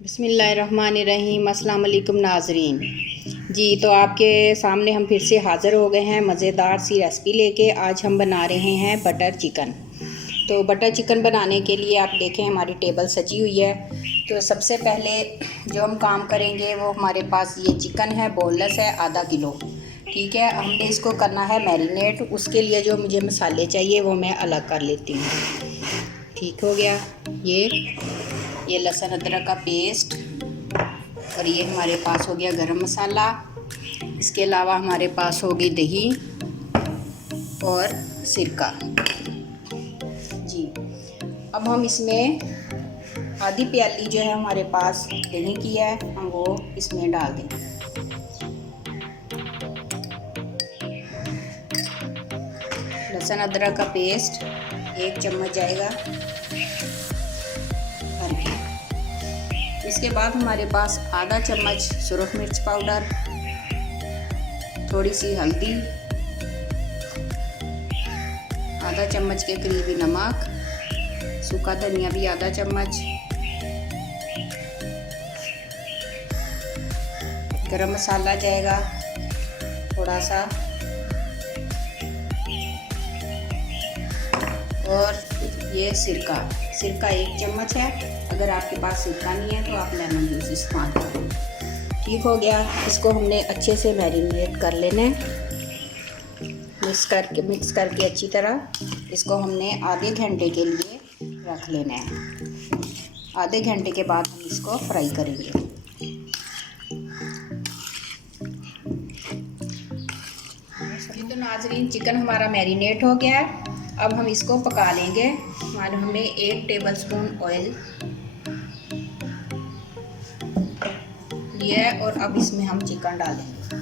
बिस्मिल्लाहिर्रहमानिर्रहीम। अस्सलाम वालेकुम नाजरीन जी। तो आपके सामने हम फिर से हाज़िर हो गए हैं मज़ेदार सी रेसिपी लेके। आज हम बना रहे हैं बटर चिकन। तो बटर चिकन बनाने के लिए आप देखें हमारी टेबल सजी हुई है। तो सबसे पहले जो हम काम करेंगे वो हमारे पास ये चिकन है, बोनलेस है, आधा किलो। ठीक है, हमने इसको करना है मैरिनेट। उसके लिए जो मुझे मसाले चाहिए वो मैं अलग कर लेती हूँ। ठीक हो गया। ये लहसुन अदरक का पेस्ट, और ये हमारे पास हो गया गरम मसाला। इसके अलावा हमारे पास होगी दही और सिरका जी। अब हम इसमें आधी प्याली जो है हमारे पास दही की है, हम वो इसमें डाल देंगे। लहसुन अदरक का पेस्ट 1 चम्मच जाएगा। इसके बाद हमारे पास आधा चम्मच सुरख मिर्च पाउडर, थोड़ी सी हल्दी, आधा चम्मच के करीब नमक, सूखा धनिया भी आधा चम्मच, गरम मसाला जाएगा थोड़ा सा, और ये सिरका 1 चम्मच है। अगर आपके पास सिरका नहीं है तो आप लेमन जूस इस्तेमाल करें। ठीक हो गया। इसको हमने अच्छे से मैरिनेट कर लेना है। मिक्स करके अच्छी तरह इसको हमने आधे घंटे के लिए रख लेना है। आधे घंटे के बाद हम इसको फ्राई करेंगे। तो नाजरीन, चिकन हमारा मैरिनेट हो गया है। अब हम इसको पका लेंगे। हमने 1 टेबलस्पून ऑयल लिया है और अब इसमें हम चिकन डालेंगे।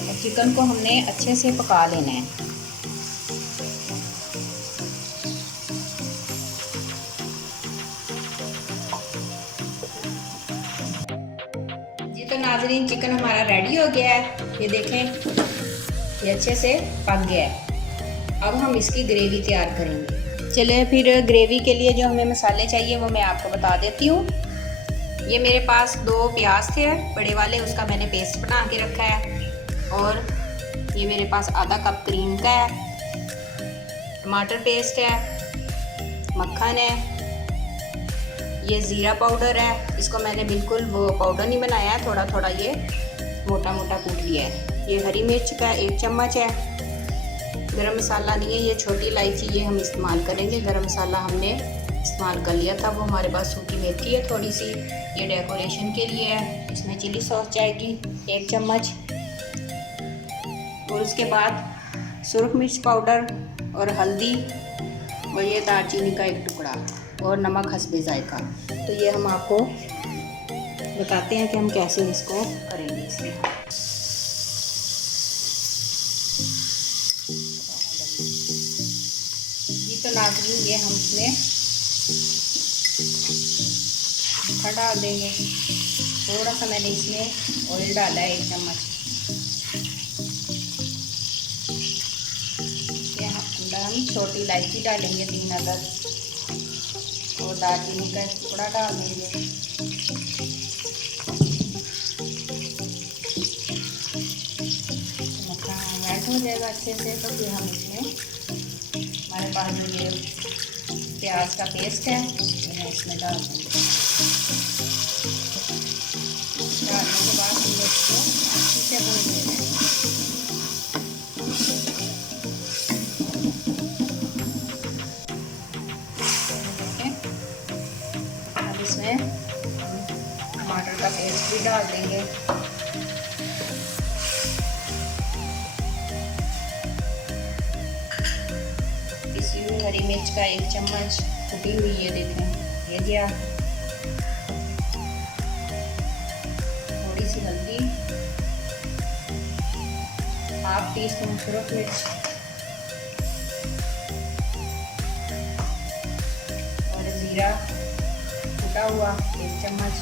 और चिकन को हमने अच्छे से पका लेना है। तो नाजरीन, चिकन हमारा रेडी हो गया है। ये देखें, ये अच्छे से पक गया है। अब हम इसकी ग्रेवी तैयार करेंगे। चलिए फिर ग्रेवी के लिए जो हमें मसाले चाहिए वो मैं आपको बता देती हूँ। ये मेरे पास 2 प्याज थे बड़े वाले, उसका मैंने पेस्ट बना के रखा है। और ये मेरे पास आधा कप क्रीम का है, टमाटर पेस्ट है, मक्खन है, ये ज़ीरा पाउडर है। इसको मैंने बिल्कुल वो पाउडर नहीं बनाया है, थोड़ा थोड़ा ये मोटा मोटा कूट लिया है। ये हरी मिर्च का 1 चम्मच है। गरम मसाला नहीं है, ये छोटी इलायची ये हम इस्तेमाल करेंगे। गरम मसाला हमने इस्तेमाल कर लिया था, वो हमारे पास सूखी मेथी है थोड़ी सी, ये डेकोरेशन के लिए है। इसमें चिली सॉस जाएगी 1 चम्मच। और उसके बाद सुरख मिर्च पाउडर और हल्दी, और ये दालचीनी का 1 टुकड़ा, और नमक हस्बे जायका। तो ये हम आपको बताते हैं कि हम कैसे इसको करेंगे। इसमें ये तो नाज़रीन, ये हम इसमें डाल देंगे। थोड़ा सा मैंने इसमें ऑयल डाला है 1 चम्मच। हम छोटी इलायची डालेंगे 3 अदद, और दालचीनी का 1 टुकड़ा डाल देंगे। मक्खन ऐड हो जाएगा अच्छे से। तो फिर हम इसमें हमारे पास जो ये प्याज का पेस्ट है ये इसमें डाल देंगे। डालने के बाद हम इसको अच्छे से भून देंगे। इसमें टमाटर का पेस्ट भी डाल देंगे। इसी में हरी मिर्च का 1 चम्मच कुटी हुई, ये देखें ये दिया। थोड़ी सी हल्दी, ½ टीस्पून सुरख मिर्च, और ज़ीरा हुआ 1 चम्मच,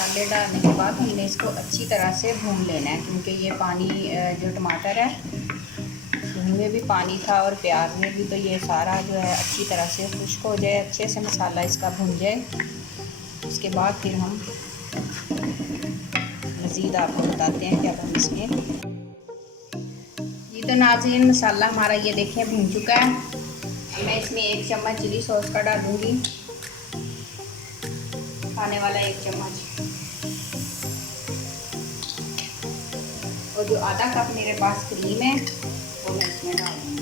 मसाले डालने के बाद हमने इसको अच्छी तरह से भून लेना है, क्योंकि ये पानी जो टमाटर है इनमें भी पानी था और प्याज में भी, तो ये सारा जो है अच्छी तरह से खुश्क हो जाए, अच्छे से मसाला इसका भून जाए। उसके बाद फिर हम मज़ीद आपको बताते हैं कि अब हम इसमें ये तो नाज़रीन मसाला हमारा ये देखें भून चुका है। मैं इसमें 1 चम्मच चिली सॉस का डालूँगी, खाने वाला 1 चम्मच, और जो आधा कप मेरे पास क्रीम है वो मैं इसमें डालूँगी।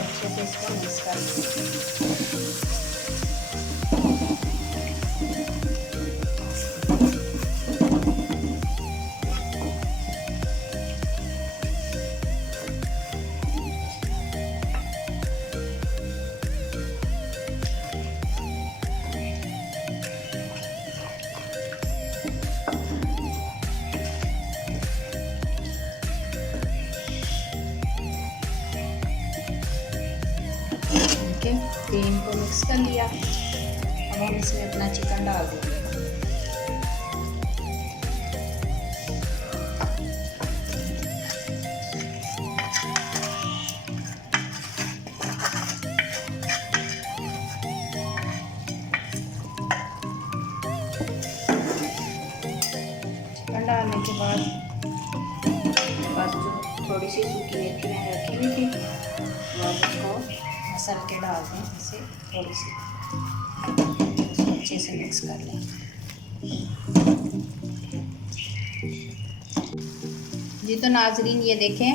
अच्छे से इसको मिक्स कर क्रीम को मिक्स कर लिया। अब हम इसमें अपना चिकन डाल देंगे। चिकन डालने के बाद बस जो थोड़ी सी सूखी मेथी मैंने रखी हुई थी वो उसको मसल के डाल दें, इसे थोड़ी सी इसको अच्छे से मिक्स कर लें। जी तो नाजरीन ये देखें,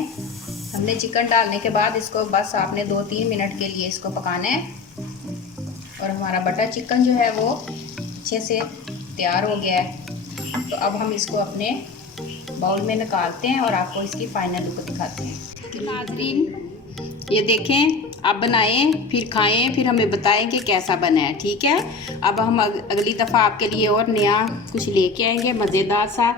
हमने चिकन डालने के बाद इसको बस आपने 2-3 मिनट के लिए इसको पकाना है, और हमारा बटर चिकन जो है वो अच्छे से तैयार हो गया है। तो अब हम इसको अपने बाउल में निकालते हैं और आपको इसकी फाइनल लुक दिखाते हैं। नाजरीन ये देखें, आप बनाएं फिर खाएं, फिर हमें बताएं कि कैसा बना है, ठीक है। अब हम अगली दफ़ा आपके लिए और नया कुछ लेके आएंगे मज़ेदार सा।